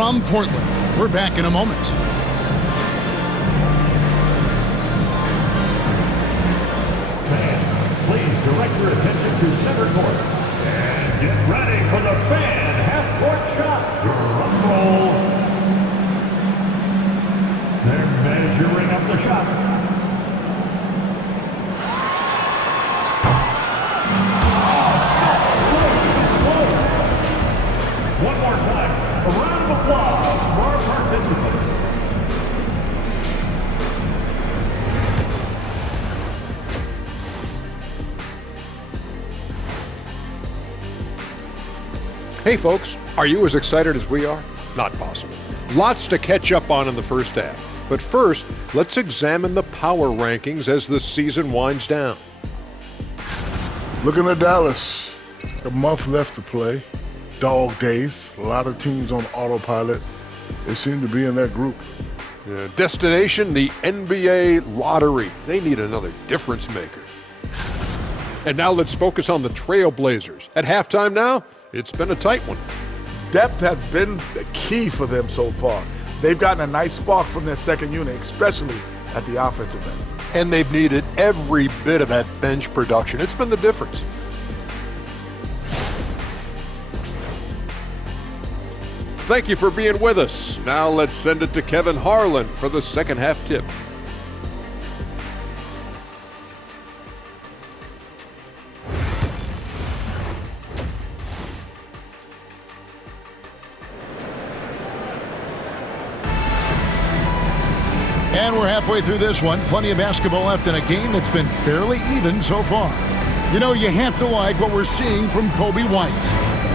from Portland. We're back in a moment. Fans, please direct your attention to center court. And get ready for the fan half-court shot. Drum roll. They're measuring up the shot. One more time, a round of applause for our participants. Hey folks, are you as excited as we are? Not possible. Lots to catch up on in the first half. But first, let's examine the power rankings as the season winds down. Looking at Dallas, a month left to play. Dog days, a lot of teams on autopilot. They seem to be in that group. Destination, the NBA lottery. They need another difference maker. And now let's focus on the Trailblazers. At halftime now, it's been a tight one. Depth has been the key for them so far. They've gotten a nice spark from their second unit, especially at the offensive end. And they've needed every bit of that bench production. It's been the difference. Thank you for being with us. Now let's send it to Kevin Harlan for the second half tip. And we're halfway through this one. Plenty of basketball left in a game that's been fairly even so far. You know, you have to like what we're seeing from Kobe White.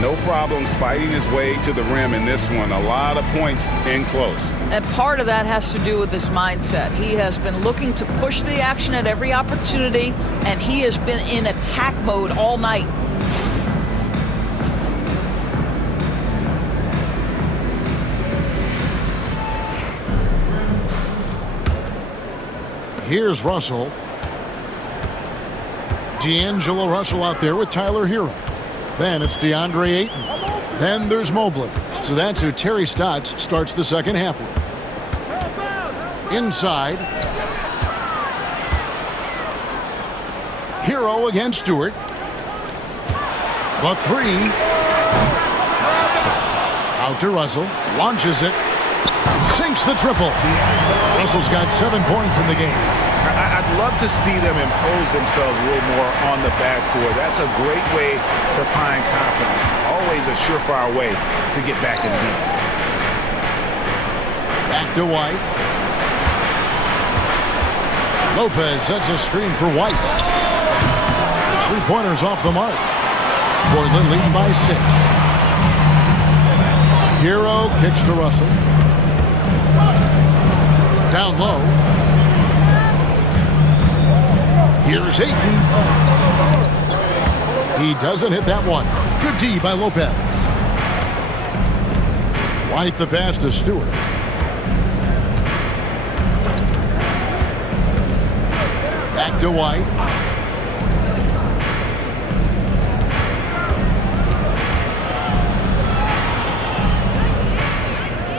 No problems fighting his way to the rim in this one. A lot of points in close. And part of that has to do with his mindset. He has been looking to push the action at every opportunity, and he has been in attack mode all night. Here's Russell. D'Angelo Russell out there with Tyler Hero. Then it's DeAndre Ayton. Then there's Mobley. So that's who Terry Stotts starts the second half with. Inside. Hero against Stewart. The three. Out to Russell. Launches it. Sinks the triple. Russell's got 7 points in the game. I'd love to see them impose themselves a little more on the backboard. That's a great way to find confidence. Always a surefire way to get back in the game. Back to White. Lopez sets a screen for White. His three-pointers off the mark. Portland leading by 6. Hero kicks to Russell. Down low. Here's Ayton. He doesn't hit that one. Good D by Lopez. White the pass to Stewart. Back to White.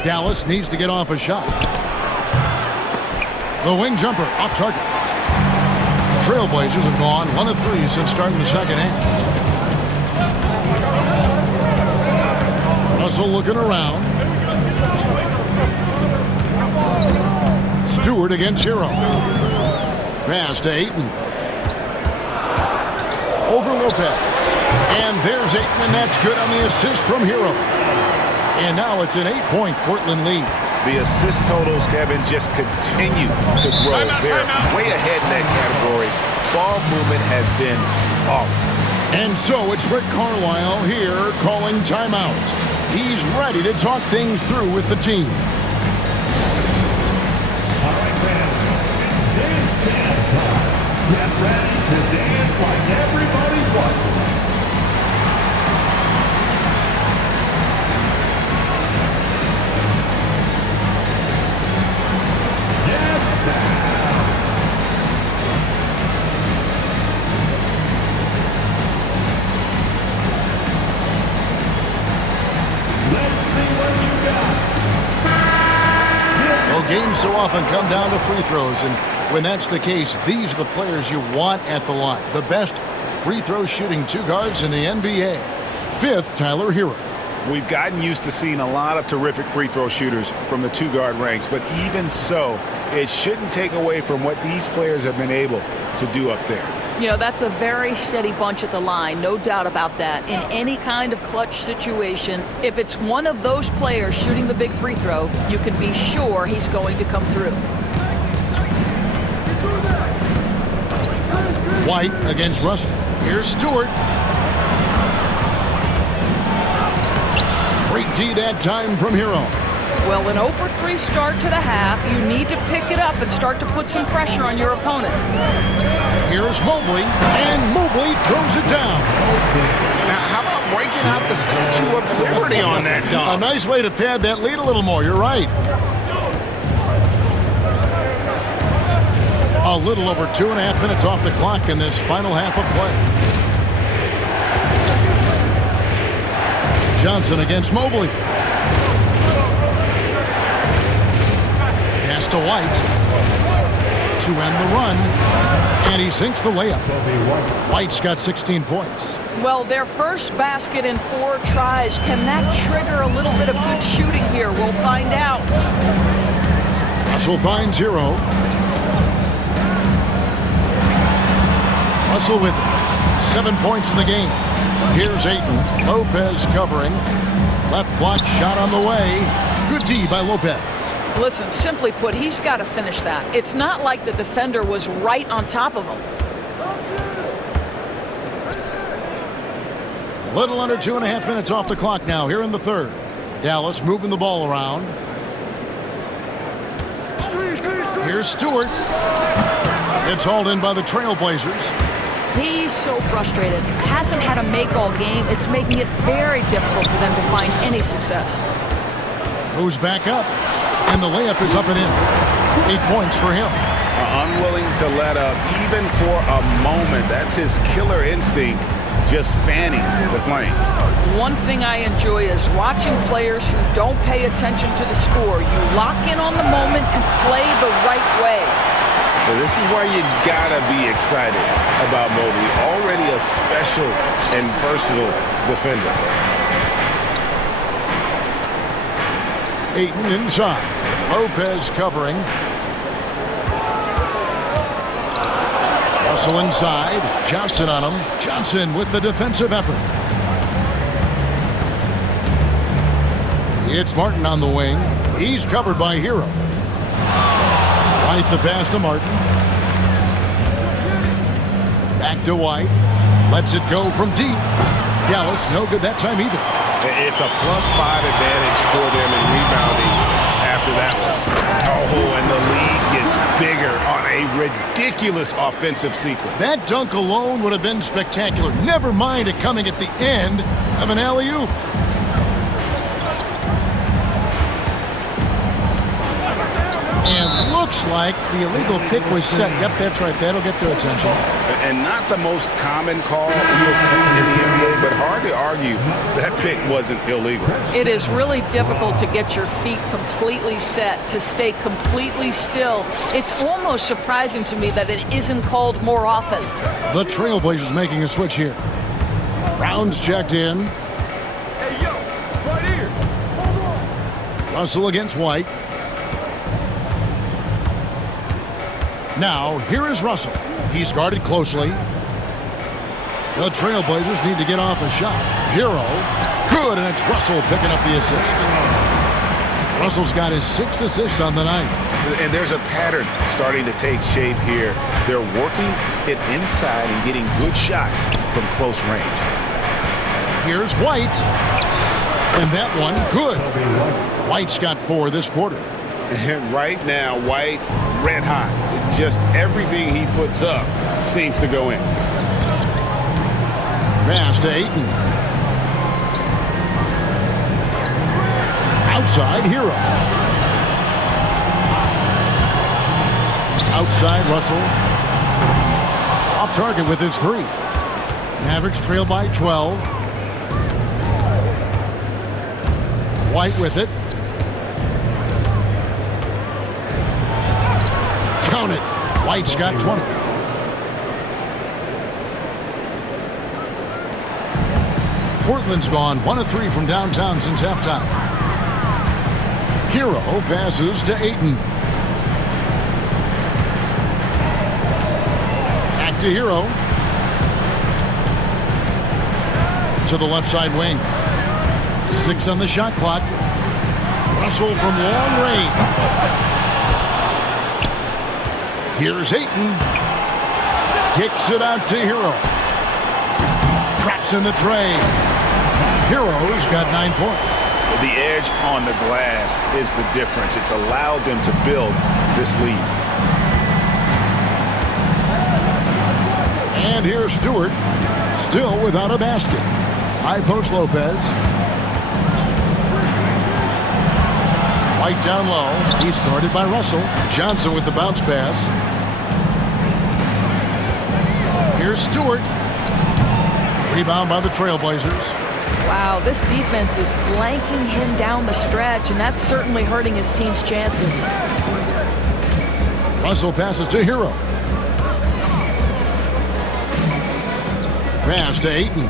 Dallas needs to get off a shot. The wing jumper off target. The Trailblazers have gone 1 of 3 since starting the second half. Russell looking around. Stewart against Hero. Pass to Ayton. Over Lopez. And there's Ayton, and that's good on the assist from Hero. And now it's an 8-point Portland lead. The assist totals, Kevin, just continue to grow. They're way ahead in that category. Ball movement has been flawless. And so it's Rick Carlisle here calling timeout. He's ready to talk things through with the team. All right, fans, it's dance time. Get ready to dance like everybody's watching. Let's see what you got. games so often come down to free throws, and when that's the case, these are the players you want at the line. The best free throw shooting two guards in the NBA. Fifth, Tyler Hero. We've gotten used to seeing a lot of terrific free throw shooters from the two-guard ranks, but even so, it shouldn't take away from what these players have been able to do up there. You know, that's a very steady bunch at the line, no doubt about that. In any kind of clutch situation, if it's one of those players shooting the big free throw, you can be sure he's going to come through. White against Russell. Here's Stewart. Great D that time from Hero. Well, an 0-for-3 start to the half. You need to pick it up and start to put some pressure on your opponent. Here's Mobley, and Mobley throws it down. Now, how about breaking out the Statue of Liberty on that A dunk? nice way to pad that lead a little more. You're right. A little over 2.5 minutes off the clock in this final half of play. Johnson against Mobley. Pass to White to end the run, and he sinks the layup. White's got 16 points. Well, their first basket in 4 tries. Can that trigger a little bit of good shooting here? We'll find out. Russell finds Hero. Russell with it. 7 points in the game. Here's Ayton. Lopez covering. Left block shot on the way. Good D by Lopez. Listen, simply put, he's got to finish that. It's not like the defender was right on top of him. A little under 2.5 minutes off the clock now here in the third. Dallas moving the ball around. Here's Stewart. It's hauled in by the Trailblazers. He's so frustrated. Hasn't had a make all game. It's making it very difficult for them to find any success. Goes back up, and the layup is up and in. 8 points for him. Unwilling to let up even for a moment. That's his killer instinct, just fanning the flames. One thing I enjoy is watching players who don't pay attention to the score. You lock in on the moment and play the right way. Well, this is why you gotta be excited about Mobley. Already a special and versatile defender. Ayton inside. Lopez covering. Russell inside. Johnson on him. Johnson with the defensive effort. It's Martin on the wing. He's covered by Hero. White the pass to Martin. Back to White. Lets it go from deep. Dallas no good that time either. It's a +5 advantage for them in rebounding after that one. Oh, and the lead gets bigger on a ridiculous offensive sequence. That dunk alone would have been spectacular. Never mind it coming at the end of an alley-oop. And looks like the illegal pick was set. Yep, that's right. That'll get their attention. And not the most common call you'll see in the NBA, but hard to argue that pick wasn't illegal. It is really difficult to get your feet completely set, to stay completely still. It's almost surprising to me that it isn't called more often. The Trailblazers making a switch here. Brown's checked in. Hey, yo, right here. Russell against White. Now, here is Russell. He's guarded closely. The Trailblazers need to get off a shot. Hero. Good, and it's Russell picking up the assist. Russell's got his 6th assist on the night. And there's a pattern starting to take shape here. They're working it inside and getting good shots from close range. Here's White. And that one, good. White's got 4 this quarter. And right now, White, red hot. Just everything he puts up seems to go in. Pass to Ayton. Outside, Hero. Outside, Russell. Off target with his 3. Mavericks trail by 12. White with it. Count it. White's got 20. Portland's gone 1 of 3 from downtown since halftime. Hero passes to Ayton. Back to Hero. To the left side wing. 6 on the shot clock. Russell from long range. Here's Ayton. Kicks it out to Hero. Traps in the tray. Hero's got 9 points. The edge on the glass is the difference. It's allowed them to build this lead. And here's Stewart, still without a basket. High post Lopez. White down low. He's guarded by Russell. Johnson with the bounce pass. Here's Stewart. Rebound by the Trailblazers. Wow, this defense is blanking him down the stretch, and that's certainly hurting his team's chances. Russell passes to Hero. Pass to Ayton.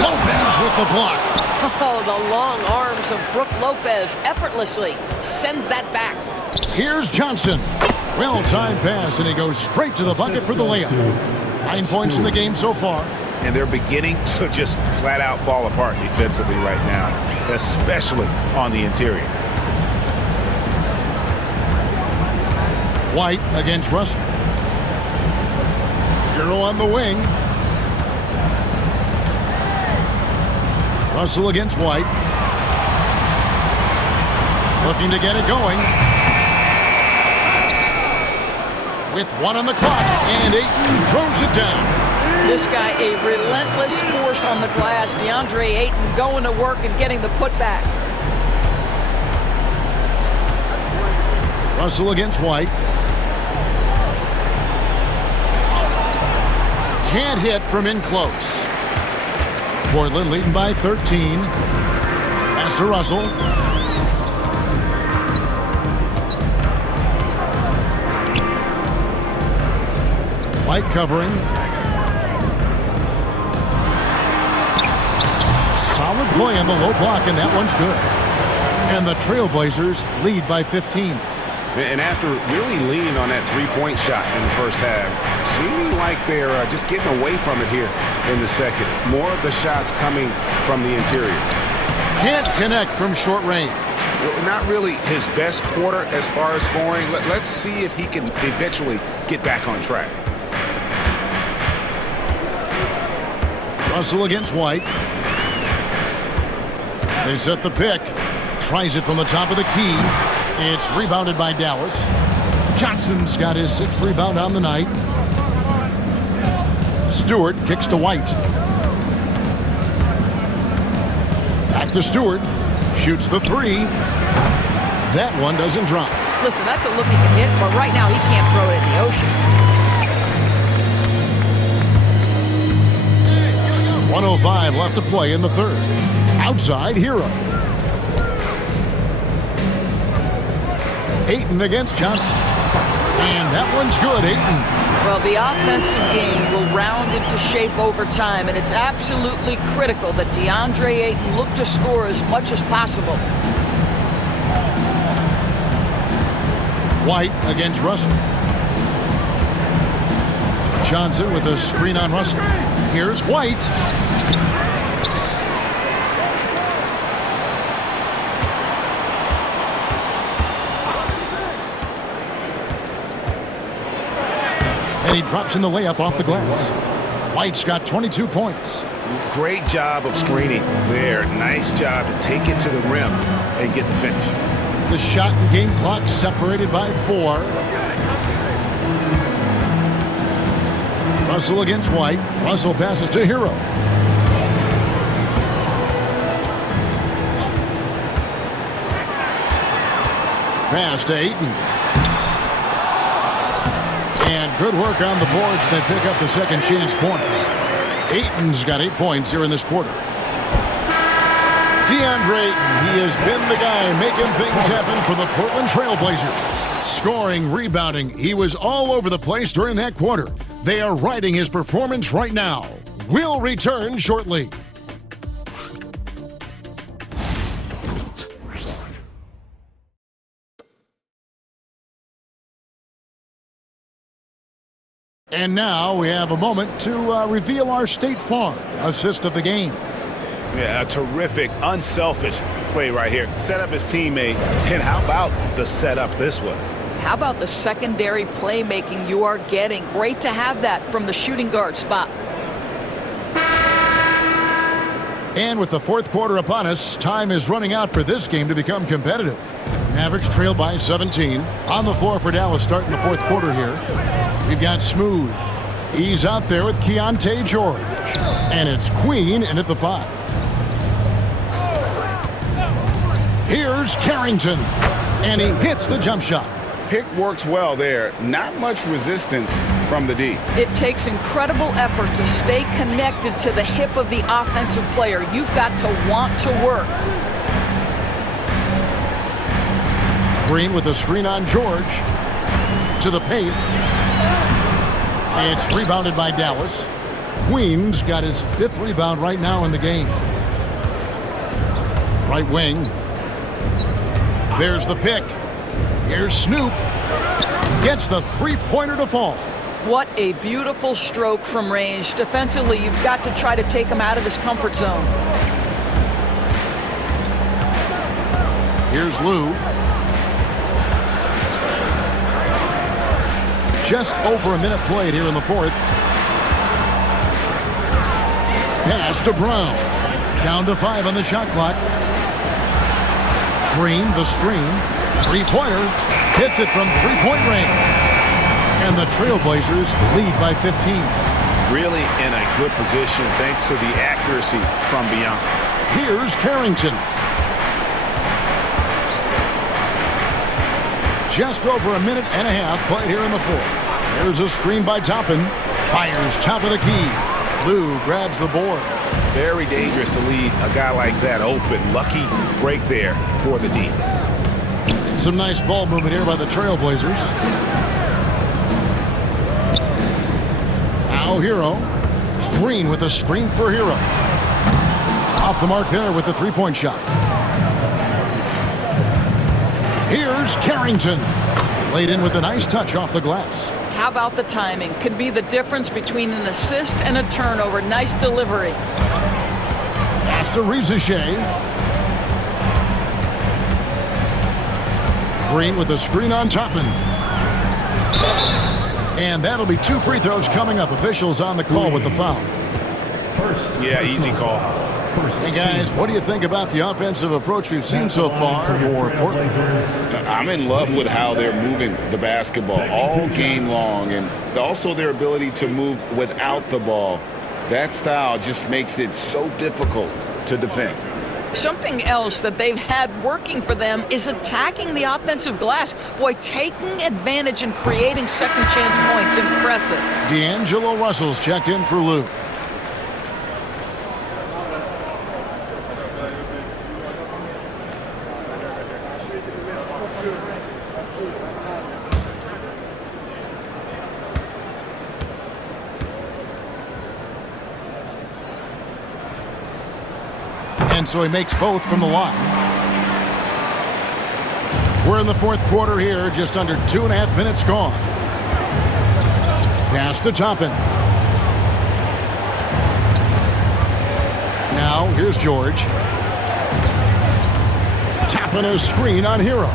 Lopez with the block. Oh, the long arms of Brook Lopez effortlessly sends that back. Here's Johnson. Well-timed pass, and he goes straight to the bucket for the layup. 9 points in the game so far. And they're beginning to just flat out fall apart defensively right now, especially on the interior. White against Russell. Hero on the wing. Russell against White. Looking to get it going. With 1 on the clock, and Ayton throws it down. This guy, a relentless force on the glass. DeAndre Ayton going to work and getting the putback. Russell against White. Can't hit from in close. Portland leading by 13. Pass to Russell. White covering. Solid play on the low block, and that one's good. And the Trailblazers lead by 15. And after really leaning on that three-point shot in the first half, seeming like they're just getting away from it here in the second. More of the shots coming from the interior. Can't connect from short range. Not really his best quarter as far as scoring. Let's see if he can eventually get back on track. Russell against White. They set the pick. Tries it from the top of the key. It's rebounded by Dallas. Johnson's got his 6th rebound on the night. Stewart kicks to White. Back to Stewart. Shoots the 3. That one doesn't drop. Listen, that's a look he can hit, but right now he can't throw it in the ocean. 1:05 left to play in the third. Outside, Hero. Ayton against Johnson. And that one's good, Ayton. Well, the offensive game will round into shape over time, and it's absolutely critical that DeAndre Ayton look to score as much as possible. White against Russell. Johnson with a screen on Russell. Here's White. And he drops in the layup off the glass. White's got 22 points. Great job of screening there. Nice job to take it to the rim and get the finish. The shot and game clock separated by 4. Russell against White. Russell passes to Hero. Pass to Ayton. And good work on the boards. They pick up the second chance points. Ayton's got 8 points here in this quarter. DeAndre Ayton, he has been the guy making things happen for the Portland Trail Blazers. Scoring, rebounding, he was all over the place during that quarter. They are riding his performance right now. We'll return shortly. And now we have a moment to reveal our State Farm assist of the game. Yeah, a terrific, unselfish play right here. Set up his teammate. And how about the setup this was? How about the secondary playmaking you are getting? Great to have that from the shooting guard spot. And with the fourth quarter upon us, time is running out for this game to become competitive. Mavericks trail by 17. On the floor for Dallas starting the fourth quarter here. We've got Smooth. He's out there with Keontae George. And it's Queen in at the 5. Here's Carrington. And he hits the jump shot. Pick works well there. Not much resistance from the D. It takes incredible effort to stay connected to the hip of the offensive player. You've got to want to work. Green with a screen on George. To the paint. It's rebounded by Dallas. Queen's got his 5th rebound right now in the game. Right wing. There's the pick. Here's Snoop. Gets the three-pointer to fall. What a beautiful stroke from range. Defensively, you've got to try to take him out of his comfort zone. Here's Lou. Just over a minute played here in the fourth. Pass to Brown. Down to 5 on the shot clock. Green, the screen. Three-pointer. Hits it from three-point range. And the Trailblazers lead by 15. Really in a good position thanks to the accuracy from beyond. Here's Carrington. Just over a minute and a half played here in the fourth. There's a screen by Toppin. Fires top of the key. Lou grabs the board. Very dangerous to leave a guy like that open. Lucky break there for the D. Some nice ball movement here by the Trailblazers. Now Hero. Green with a screen for Hero. Off the mark there with the three-point shot. Here's Carrington. Laid in with a nice touch off the glass. How about the timing? Could be the difference between an assist and a turnover. Nice delivery. Pass to Rizachet. Green with a screen on Toppin. And that'll be 2 free throws coming up. Officials on the call with the foul. Yeah, easy call. Hey guys, what do you think about the offensive approach we've seen so far for Portland? I'm in love with how they're moving the basketball all game long, and also their ability to move without the ball. That style just makes it so difficult to defend. Something else that they've had working for them is attacking the offensive glass. Boy, taking advantage and creating second chance points. Impressive. D'Angelo Russell's checked in for Lou. And so he makes both from the line. We're in the fourth quarter here, just under 2.5 minutes gone. Pass to Toppin. Now, here's George. Toppin a screen on Hero.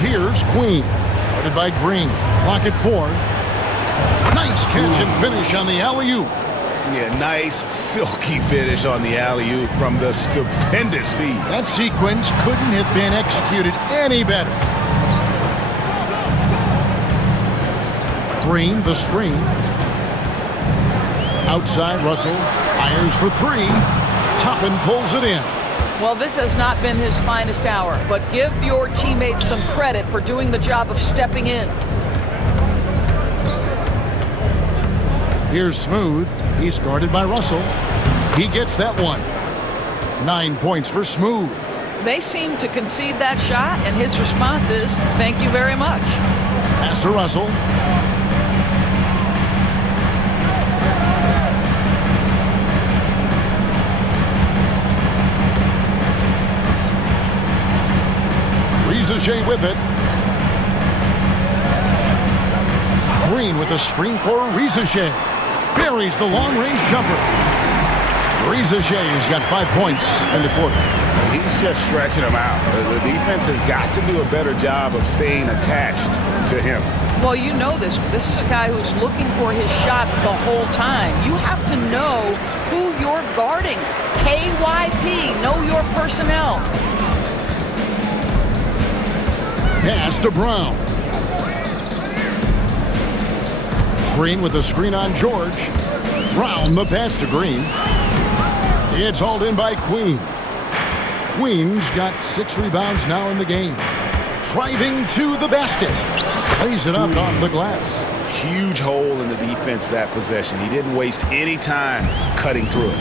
Here's Queen. Guarded by Green. Clock at 4. Nice catch and finish on the alley-oop. Yeah, nice, silky finish on the alley-oop from the stupendous feed. That sequence couldn't have been executed any better. Green, the screen. Outside, Russell fires for 3. Toppin pulls it in. Well, this has not been his finest hour, but give your teammates some credit for doing the job of stepping in. Here's Smooth. He's guarded by Russell. He gets that one. 9 points for Smooth. They seem to concede that shot, and his response is, thank you very much. Pass to Russell. Rizage with it. Green with a screen for Rizage. Buries the long-range jumper. Rizage's got 5 points in the quarter. He's just stretching him out. The defense has got to do a better job of staying attached to him. Well, you know this. This is a guy who's looking for his shot the whole time. You have to know who you're guarding. KYP, know your personnel. Pass to Brown. Green with a screen on George. Brown the pass to Green. It's hauled in by Queen. Queen's got 6 rebounds now in the game. Driving to the basket. Lays it up off the glass. Huge hole in the defense that possession. He didn't waste any time cutting through it.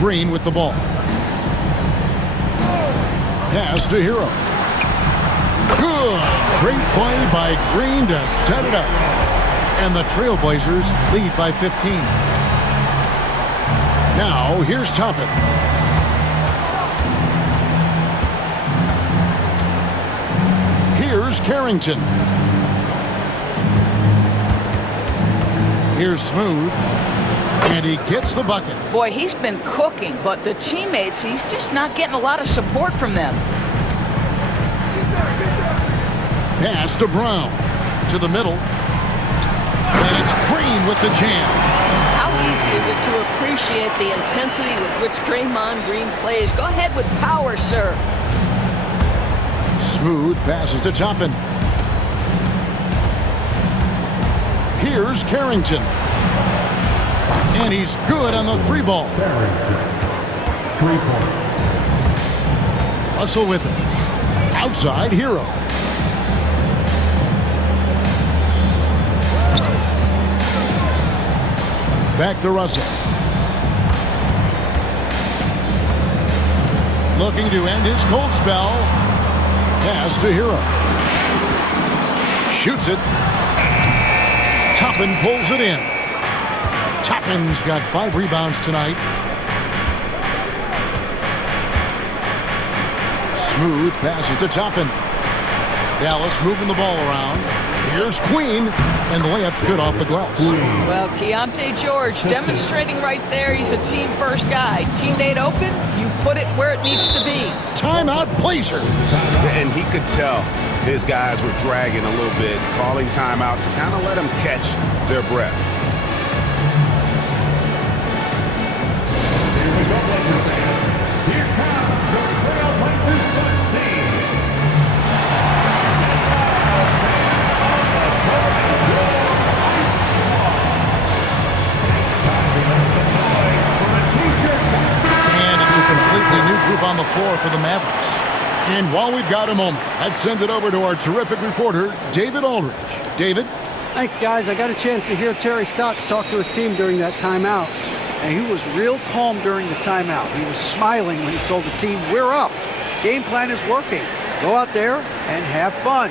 Green with the ball. Pass to Hero. Good. Great play by Green to set it up. And the Trailblazers lead by 15. Now, here's Toppin. Here's Carrington. Here's Smooth. And he gets the bucket. Boy, he's been cooking, but the teammates, he's just not getting a lot of support from them. Pass to Brown. To the middle. And it's Green with the jam. How easy is it to appreciate the intensity with which Draymond Green plays? Go ahead with power, sir. Smooth passes to Toppin. Here's Carrington. And he's good on the 3-ball. 3 points. Russell with it. Outside Hero. Back to Russell. Looking to end his cold spell. Pass to Hero. Shoots it. Toppin pulls it in. Toppin's got 5 rebounds tonight. Smooth passes to Toppin. Dallas moving the ball around. Here's Queen, and the layup's good off the glass. Well, Keontae George demonstrating right there he's a team-first guy. Teammate open, you put it where it needs to be. Timeout Blazers. And he could tell his guys were dragging a little bit, calling timeout to kind of let them catch their breath. Here comes the Trailblazers team. And it's a completely new group on the floor for the Mavericks. And while we've got a moment, let's send it over to our terrific reporter, David Aldridge. David? Thanks, guys. I got a chance to hear Terry Stotts talk to his team during that timeout. And he was real calm during the timeout. He was smiling when he told the team, we're up. Game plan is working. Go out there and have fun.